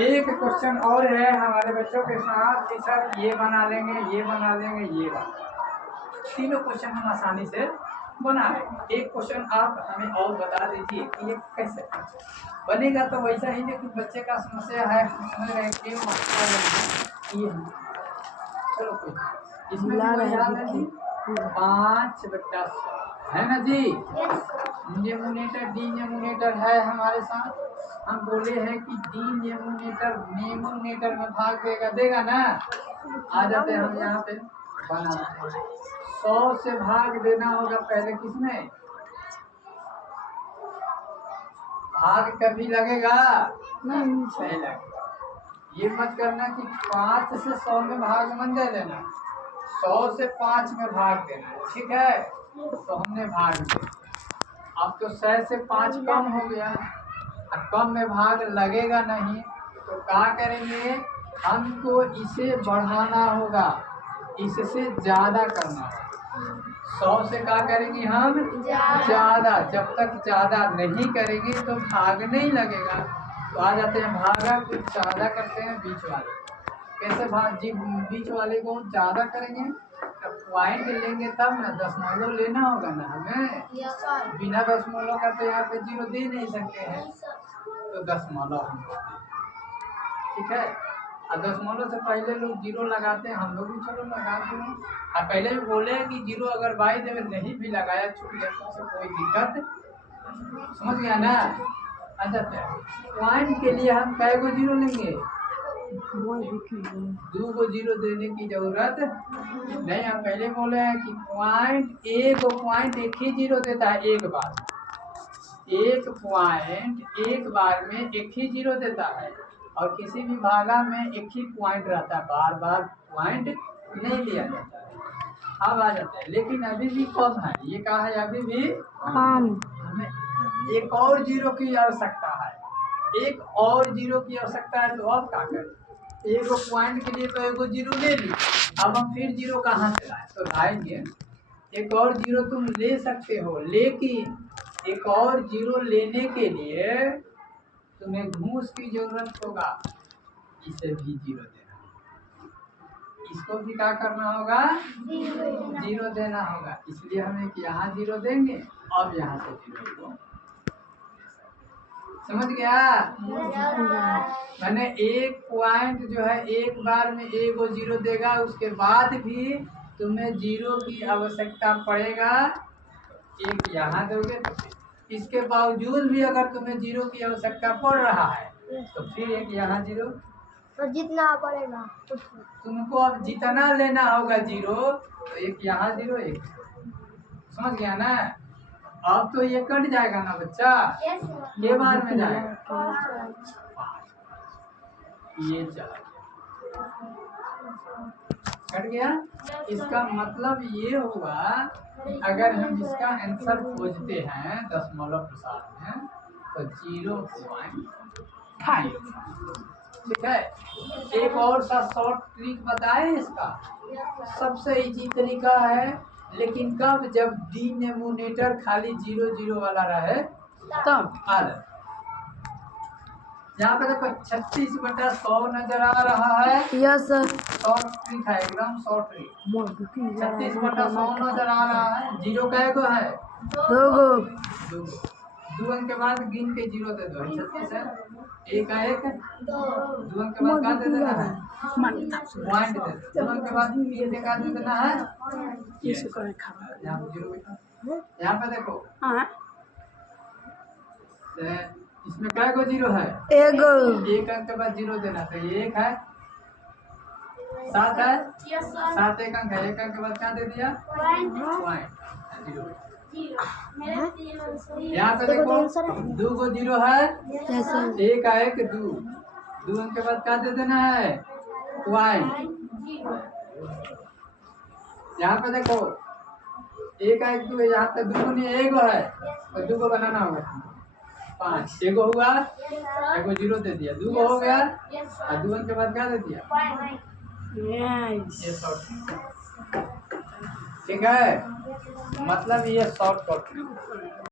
एक क्वेश्चन और है हमारे बच्चों के साथ कि सर ये बना लेंगे, ये बना लेंगे, ये बना, तीनों क्वेश्चन हम आसानी से बना लेंगे। एक क्वेश्चन आप हमें और बता दीजिए कि ये कैसे बनेगा। तो वैसा ही लेकिन बच्चे का समस्या है, समझ रहे हैं क्यों ये। चलो कोई इसमें याद है जी 5/100 है ना जी। न्यूमरेटर डिनोमिनेटर है हमारे साथ। हम बोले हैं कि डिनोमिनेटर न्यूमरेटर में भाग देगा ना। आ जाते हैं हम यहाँ पे बनाते हैं। 100 से भाग देना होगा पहले किसमें, भाग कभी लगेगा नहीं लगेगा। ये मत करना कि 5 से 100 में भाग मत दे देना, 100 से 5 में भाग देना, ठीक है। तो हमने भाग दिया, अब तो 100 से 5 कम हो गया, अब कम में भाग लगेगा नहीं, तो क्या करेंगे, हमको इसे बढ़ाना होगा, इससे ज्यादा करना होगा। 100 से क्या करेंगे हम ज्यादा, जब तक ज्यादा नहीं करेंगे तो भाग नहीं लगेगा। तो आ जाते हैं भागा कुछ ज्यादा करते हैं बीच वाले, कैसे भाग जी, बीच वाले को ज्यादा करेंगे तब पॉइंट लेंगे तब ना, दशमलव लेना होगा ना हमें। बिना दशमलव का तो यहाँ पे 0 दे नहीं सकते हैं, तो दशमलव हम ठीक है। और दशमलव से पहले लोग 0 लगाते हैं, हम लोग भी चलो लगा देंगे। और पहले भी बोले कि 0 अगर बाई देवे नहीं भी लगाया छूट गया तो कोई दिक्कत, समझ गया ना। अच्छा पॉइंट के लिए हम कै गो 0 लेंगे, 2 को 0 देने की जरूरत नहीं। हम पहले बोले हैं कि पॉइंट एक ही 0 देता है, एक बार, एक पॉइंट एक बार में एक ही 0 देता है, और किसी भी भागा में एक ही पॉइंट रहता है, बार बार पॉइंट नहीं लिया जाता है। अब आ जाता है, लेकिन अभी भी कम है, ये कहा है अभी भी कम, हमें एक और 0 की आवश्यकता है, एक और 0 की आवश्यकता है। तो अब क्या करें, एक पॉइंट के लिए तो एक 0 ले ली, अब हम फिर 0 कहाँ से लाए, तो लाएंगे एक और 0 तुम ले सकते हो, लेकिन एक और 0 लेने के लिए तुम्हें घूस की जरूरत होगा, इसे भी 0 देना, इसको भी क्या करना होगा 0 देना होगा। इसलिए हम एक यहाँ 0 देंगे, अब यहाँ से 0 को, समझ गया। मैंने एक पॉइंट जो है एक बार में एक 0 देगा, उसके बाद भी तुम्हें 0 की आवश्यकता पड़ेगा, एक यहाँ दोगे तो इसके बावजूद भी अगर तुम्हें 0 की आवश्यकता पड़ रहा है तो फिर एक यहाँ 0, तो जितना पड़ेगा तुमको अब जितना लेना होगा 0, तो एक यहाँ 0, एक, समझ गया ना। अब तो ये कट जाएगा ना बच्चा, ये बार में जाएगा, ये चला कट गया। इसका मतलब ये हुआ कि अगर हम इसका आंसर खोजते हैं दशमलव प्रसाद में तो 0.5, ठीक है। एक और सा शॉर्ट ट्रिक बताए इसका, सबसे इजी तरीका है, लेकिन कब, जब डिनोमिनेटर खाली 0 0 वाला रहे तब। यहाँ पे देखो 36/100 नजर आ रहा है, यस सर, शॉर्ट ट्रिक है, एकदम शॉर्ट ट्रिक। 36/100 नजर आ रहा है, 0 कै गो है, 2 गो, 2 अंक के बाद गिन के 0 दे दो, 36 है, एक है, एक 2 अंक के बाद क्या दे देना है, पॉइंट दे दो, 2 अंक के बाद 3 के क्या दे देना है, यहाँ पे देखो इसमें क्या गो 0 है, एक अंक के बाद 0 देना, तो ये 1 है, 7 है, 7 एक अंक है, 1 अंक के बाद क्या दे दिया, पॉइंट 0। यहाँ पे देखो 2 गो 0 है, एक है, एक 2 अंक के बाद क्या दे देना है, पॉइंट। यहाँ पे देखो 1 है, 2 है, यहाँ पे 2 नहीं 1 है, तो 2 को बनाना होगा 5, 1 हुआ, 1 0 दे दिया, 2 हो गया, और 2 अंक के बाद क्या दे दिया, ये शॉर्ट, ठीक है। मतलब ये शॉर्ट कट